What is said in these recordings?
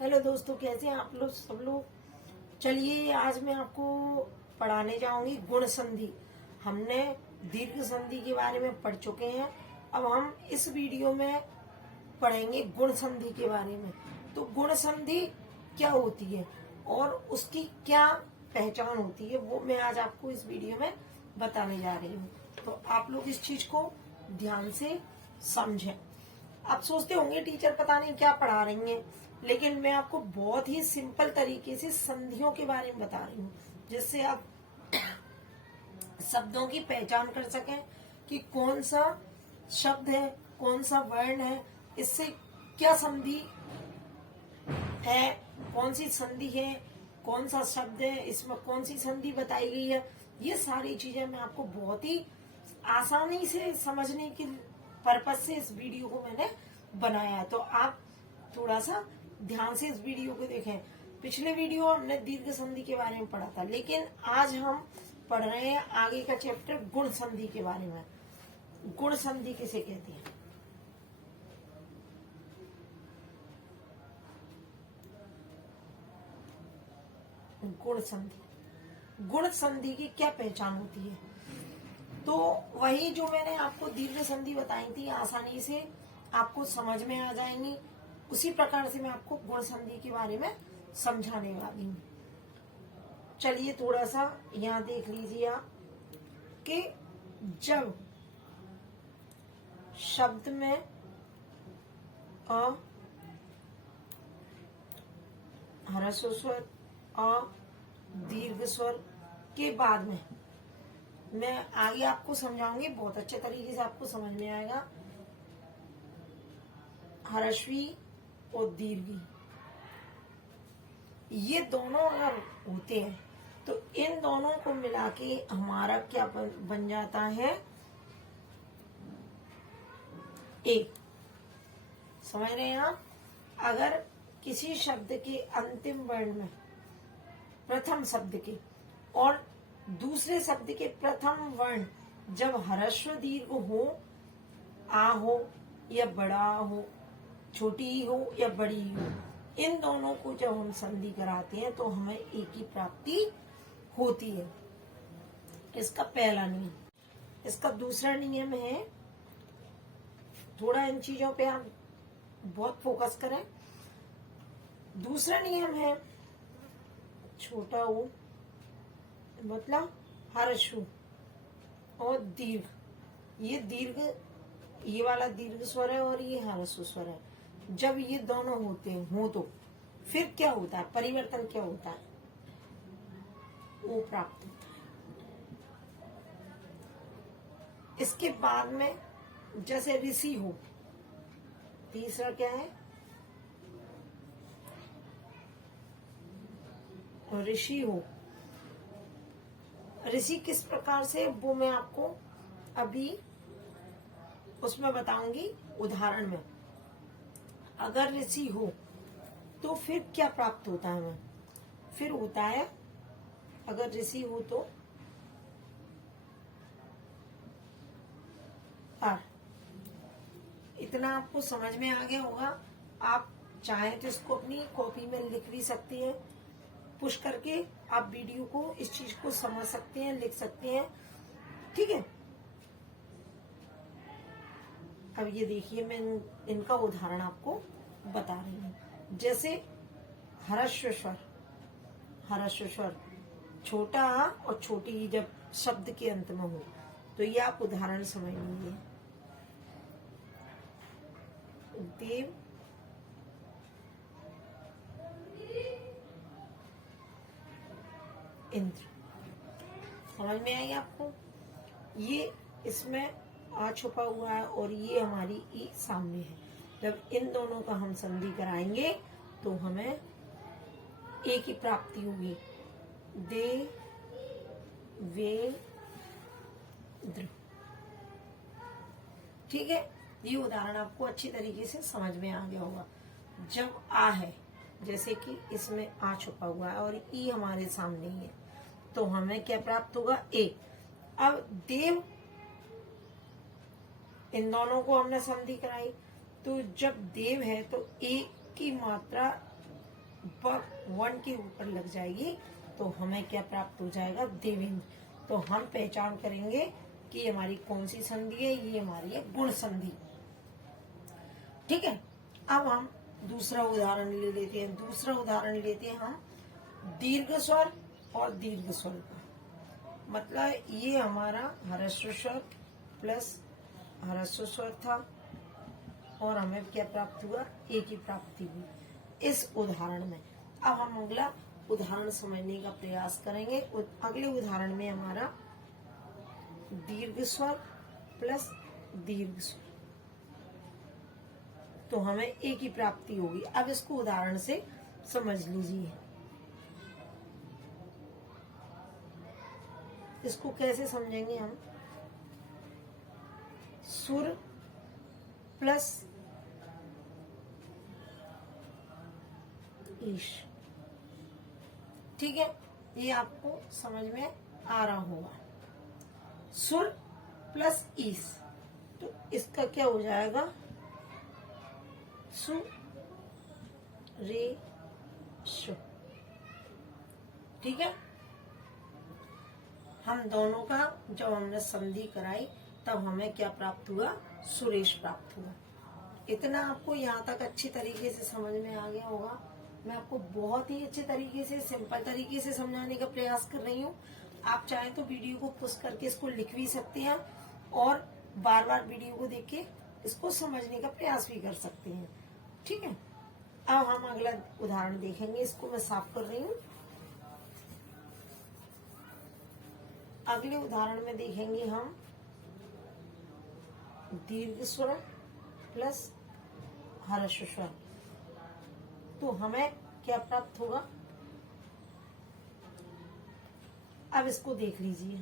Hello दोस्तों, कैसे हैं आप लोग सब लोग। चलिए आज मैं आपको पढ़ाने जाऊंगी गुण संधि। हमने दीर्घ संधि के बारे में पढ़ चुके हैं। अब हम इस वीडियो में पढ़ेंगे गुण संधि के बारे में। तो गुण संधि क्या होती है और उसकी क्या पहचान होती है वो मैं आज आपको इस वीडियो में बताने जा रही हूँ। तो आप लोग इस चीज को ध्यान से समझें। आप सोचते होंगे टीचर पता नहीं क्या पढ़ा रही हैं, लेकिन मैं आपको बहुत ही सिंपल तरीके से संधियों के बारे में बता रही हूँ, जिससे आप शब्दों की पहचान कर सकें कि कौन सा शब्द है, कौन सा वर्ण है, इससे क्या संधि है, कौन सी संधि है, कौन सा शब्द है, इसमें कौन सी संधि बताई गई है। ये सारी चीजें मैं आपको बहुत ही आसानी से समझने के पर्पज से इस वीडियो को मैंने बनाया है। तो आप थोड़ा सा ध्यान से इस वीडियो को देखें। पिछले वीडियो हमने दीर्घ संधि के बारे में पढ़ा था, लेकिन आज हम पढ़ रहे हैं आगे का चैप्टर गुण संधि के बारे में। गुण संधि किसे कहते हैं? गुण संधि। गुण संधि की क्या पहचान होती है? तो वही जो मैंने आपको दीर्घ संधि बताई थी, आसानी से आपको समझ में आ जाएंगी, उसी प्रकार से मैं आपको गुण संधि के बारे में समझाने वाली हूँ। चलिए थोड़ा सा यहाँ देख लीजिए आप कि जब शब्द में अ ह्रस्व स्वर अ दीर्घ स्वर के बाद में मैं आगे आपको समझाऊंगी, बहुत अच्छे तरीके से आपको समझ में आएगा। ह्रस्वी और दीर्घी ये दोनों अगर होते हैं तो इन दोनों को मिला के हमारा क्या बन जाता है? एक। समझ रहे हैं आप? अगर किसी शब्द के अंतिम वर्ण में प्रथम शब्द के और दूसरे शब्द के प्रथम वर्ण जब ह्रस्व दीर्घ हो, आ हो या बड़ा हो, छोटी हो या बड़ी हो, इन दोनों को जब हम संधि कराते हैं तो हमें एक ही प्राप्ति होती है। इसका पहला नियम। इसका दूसरा नियम है, थोड़ा इन चीजों पे आप बहुत फोकस करें। दूसरा नियम है छोटा ऊ मतलब ह्रस्व और दीर्घ। ये दीर्घ, ये वाला दीर्घ स्वर है और ये ह्रस्व स्वर है। जब ये दोनों होते हो तो फिर क्या होता है? परिवर्तन क्या होता है? वो प्राप्त होता है। इसके बाद में जैसे ऋषि हो, तीसरा क्या है? ऋषि हो। ऋषि किस प्रकार से, वो मैं आपको अभी उसमें बताऊंगी उदाहरण में। अगर ऋषि हो तो फिर क्या प्राप्त होता है हमें? फिर होता है, अगर ऋषि हो तो अर। इतना आपको समझ में आ गया होगा। आप चाहें तो इसको अपनी कॉपी में लिख भी सकती हैं, पुश करके आप वीडियो को, इस चीज को समझ सकते हैं, लिख सकते हैं। ठीक है। अब ये देखिए, मैं इनका उदाहरण आपको बता रही हूँ। जैसे ह्रस्व स्वर, ह्रस्व स्वर छोटा और छोटी जब शब्द के अंत में हो, तो ये आप उदाहरण समझ लीजिए। देव इंद्र। समझ में आई आपको? ये इसमें आ छुपा हुआ है और ये हमारी ई सामने है। जब इन दोनों का हम संधि कराएंगे तो हमें एक ही प्राप्ति होगी, दे वे द्र। ठीक है। ये उदाहरण आपको अच्छी तरीके से समझ में आ गया होगा। जब आ है, जैसे कि इसमें आ छुपा हुआ है और ई हमारे सामने ही है, तो हमें क्या प्राप्त होगा? एक। अब देव, इन दोनों को हमने संधि कराई, तो जब देव है तो एक की मात्रा वन के ऊपर लग जाएगी तो हमें क्या प्राप्त हो जाएगा, देवेंद्र। तो हम पहचान करेंगे कि हमारी कौन सी संधि है, ये हमारी है गुण संधि। ठीक है, अब हम दूसरा उदाहरण ले लेते हैं। दूसरा उदाहरण लेते हैं हम दीर्घ स्वर और दीर्घ स्वर का। मतलब ये हमारा ह्रस्व स्वर प्लस ह्रस्व स्वर था और हमें क्या प्राप्त हुआ, एक ही प्राप्ति हुई इस उदाहरण में। अब हम अगला उदाहरण समझने का प्रयास करेंगे। अगले उदाहरण में हमारा दीर्घ स्वर प्लस दीर्घ स्वर, तो हमें एक ही प्राप्ति होगी। अब इसको उदाहरण से समझ लीजिए। इसको कैसे समझेंगे हम, सुर प्लस ईश। ठीक है, ये आपको समझ में आ रहा होगा। सुर प्लस ईश, तो इसका क्या हो जाएगा, सु रे शु। ठीक है, हम दोनों का जब हमने संधि कराई तब हमें क्या प्राप्त हुआ, सुरेश प्राप्त हुआ। इतना आपको यहाँ तक अच्छी तरीके से समझ में आ गया होगा। मैं आपको बहुत ही अच्छे तरीके से, सिंपल तरीके से समझाने का प्रयास कर रही हूँ। आप चाहें तो वीडियो को पॉज करके इसको लिख भी सकते हैं और बार बार वीडियो को देख के इसको समझने का प्रयास भी कर सकते हैं। ठीक है, अब हम अगला उदाहरण देखेंगे। इसको मैं साफ कर रही हूँ। अगले उदाहरण में देखेंगे हम दीर्घ स्वर प्लस ह्रस्व स्वर, तो हमें क्या प्राप्त होगा। अब इसको देख लीजिए,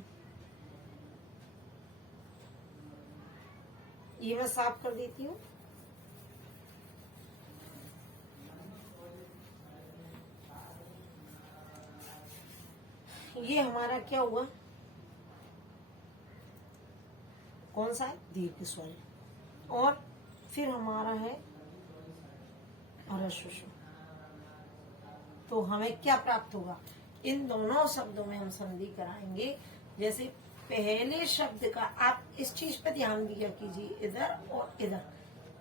ये मैं साफ कर देती हूँ। ये हमारा क्या हुआ, कौन सा है, दीर्घ स्वर, और फिर हमारा है ह्रस्व स्वर। तो हमें क्या प्राप्त होगा, इन दोनों शब्दों में हम संधि कराएंगे। जैसे पहले शब्द का, आप इस चीज पे ध्यान दिया कीजिए, इधर और इधर,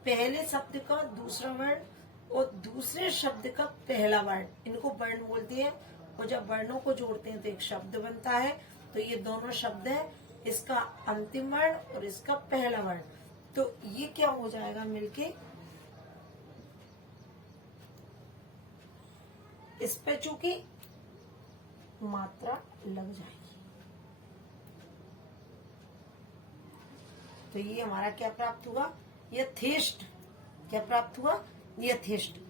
पहले शब्द का दूसरा वर्ण और दूसरे शब्द का पहला वर्ण, इनको वर्ण बोलते हैं। और जब वर्णों को जोड़ते हैं तो एक शब्द बनता है। तो ये दोनों शब्द हैं, इसका अंतिम वर्ण और इसका पहला वर्ण। तो ये क्या हो जाएगा, मिलके इस पे चूंकि मात्रा लग जाएगी, तो ये हमारा क्या प्राप्त हुआ, यथेष्ट। क्या प्राप्त हुआ, यथेष्ट।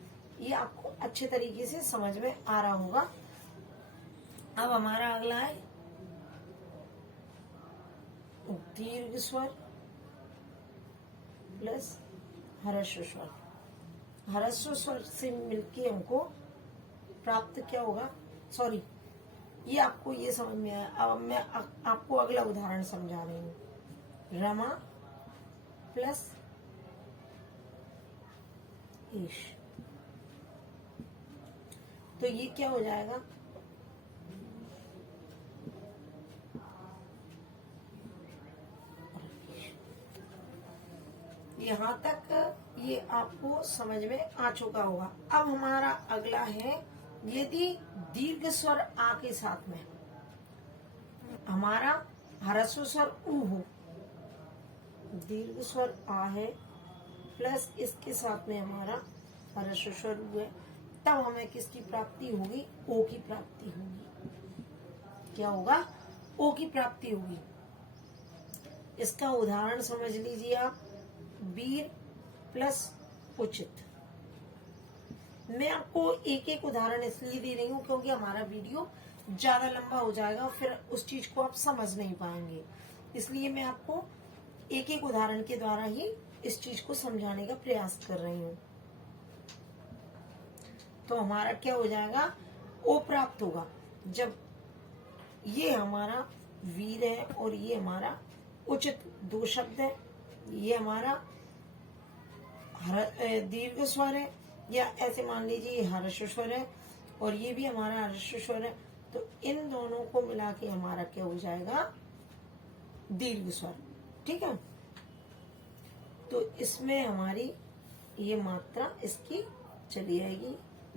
ये आपको अच्छे तरीके से समझ में आ रहा होगा। अब हमारा अगला है दीर्घ स्वर प्लस ह्रस्व स्वर। ह्रस्व स्वर से मिलके हमको प्राप्त क्या होगा, सॉरी, ये आपको ये समझ में आया। अब मैं आपको अगला उदाहरण समझा रही हूँ। रमा प्लस ईश, तो ये क्या हो जाएगा, यहाँ तक ये आपको समझ में आ चुका होगा। अब हमारा अगला है, यदि दीर्घ स्वर आ के साथ में हमारा ह्रस्व स्वर ऊ हो, दीर्घ स्वर आ है प्लस इसके साथ में हमारा ह्रस्व स्वर ऊ है, तब हमें किसकी प्राप्ति होगी, ओ की प्राप्ति होगी। क्या होगा, ओ की प्राप्ति होगी। इसका उदाहरण समझ लीजिए आप, वीर प्लस उचित। मैं आपको एक एक उदाहरण इसलिए दे रही हूँ क्योंकि हमारा वीडियो ज्यादा लंबा हो जाएगा और फिर उस चीज को आप समझ नहीं पाएंगे। इसलिए मैं आपको एक एक उदाहरण के द्वारा ही इस चीज को समझाने का प्रयास कर रही हूँ। तो हमारा क्या हो जाएगा, ओ प्राप्त होगा जब ये हमारा वीर है और ये हमारा उचित, दो शब्द है। ये हमारा दीर्घ स्वर है या ऐसे मान लीजिए ये हर्ष स्वर है और ये भी हमारा हर्ष स्वर है, तो इन दोनों को मिला के हमारा क्या हो जाएगा, दीर्घ स्वर। ठीक है, तो इसमें हमारी ये मात्रा इसकी चली आएगी,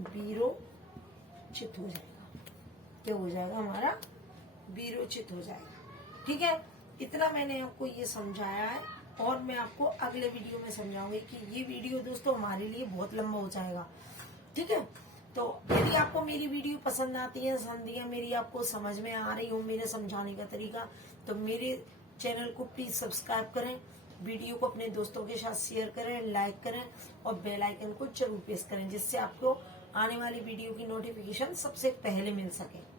वीरोचित हो जाएगा। क्या हो जाएगा हमारा, वीरोचित हो जाएगा। ठीक है, इतना मैंने आपको ये समझाया है और मैं आपको अगले वीडियो में समझाऊंगी कि ये वीडियो दोस्तों हमारे लिए बहुत लंबा हो जाएगा। ठीक है, तो यदि आपको मेरी वीडियो पसंद आती है, संधियां मेरी आपको समझ में आ रही हो, मेरे समझाने का तरीका, तो मेरे चैनल को प्लीज सब्सक्राइब करें, वीडियो को अपने दोस्तों के साथ शेयर करें, लाइक करें और बेल आइकन को जरूर प्रेस करें, जिससे आपको आने वाली वीडियो की नोटिफिकेशन सबसे पहले मिल सके।